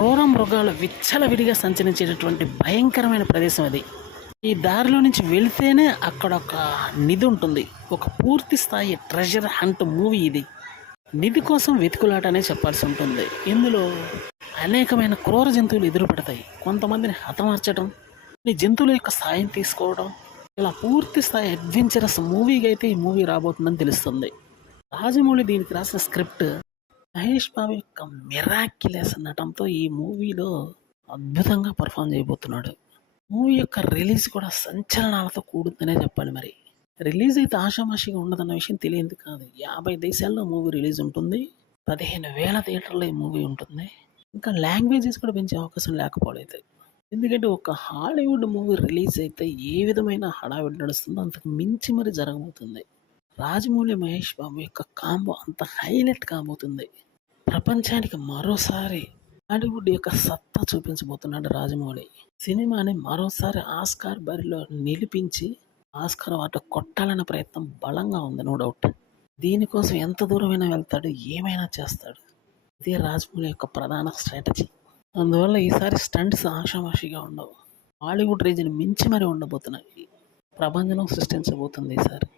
క్రూర మృగాలు విచ్చలవిడిగా సంచరించేటటువంటి భయంకరమైన ప్రదేశం అది. ఈ దారిలో నుంచి వెళితేనే అక్కడ ఒక నిధి ఉంటుంది. ఒక పూర్తి స్థాయి ట్రెజర్ హంట్ మూవీ ఇది. నిధి కోసం వెతుకులాటనే చెప్పాల్సి ఉంటుంది. ఇందులో అనేకమైన క్రూర జంతువులు ఎదురుపడతాయి. కొంతమందిని హతమార్చడం, ఈ జంతువుల యొక్క సాయం తీసుకోవడం, ఇలా పూర్తి స్థాయి అడ్వెంచరస్ మూవీగా అయితే ఈ మూవీ రాబోతుందని తెలుస్తుంది. రాజమౌళి దీనికి రాసిన స్క్రిప్ట్ మహేష్ బాబు యొక్క మిరాక్యులస్ నటనతో ఈ మూవీలో అద్భుతంగా పర్ఫామ్ చేయబోతున్నాడు. మూవీ యొక్క రిలీజ్ కూడా సంచలనాలతో కూడుతుందనే చెప్పాలి. మరి రిలీజ్ అయితే ఆషామాషిగా ఉండదన్న విషయం తెలియదు కాదు. 50 దేశాల్లో మూవీ రిలీజ్ ఉంటుంది. 15,000 థియేటర్లో ఈ మూవీ ఉంటుంది. ఇంకా లాంగ్వేజెస్ కూడా పెంచే అవకాశం లేకపోలేదు. ఎందుకంటే ఒక హాలీవుడ్ మూవీ రిలీజ్ అయితే ఏ విధమైన హడావిడి నడుస్తుందో అంతకు మించి మరి జరగబోతుంది. రాజమౌళి మహేష్ బాబు యొక్క కాంబో అంత హైలైట్ కాబోతుంది. ప్రపంచానికి మరోసారి హాలీవుడ్ యొక్క సత్తా చూపించబోతున్నాడు రాజమౌళి. సినిమాని మరోసారి ఆస్కార్ బరిలో నిలిపించి ఆస్కార్ అవార్డు కొట్టాలనే ప్రయత్నం బలంగా ఉంది, నో డౌట్. దీనికోసం ఎంత దూరమైనా వెళ్తాడు, ఏమైనా చేస్తాడు. ఇదే రాజమౌళి యొక్క ప్రధాన స్ట్రాటజీ. అందువల్ల ఈసారి స్టంట్స్ ఆషామాషిగా ఉండవు. హాలీవుడ్ రీజన్ మించి మరీ ఉండబోతున్నాయి. ప్రపంచంలో సృష్టించబోతుంది ఈసారి.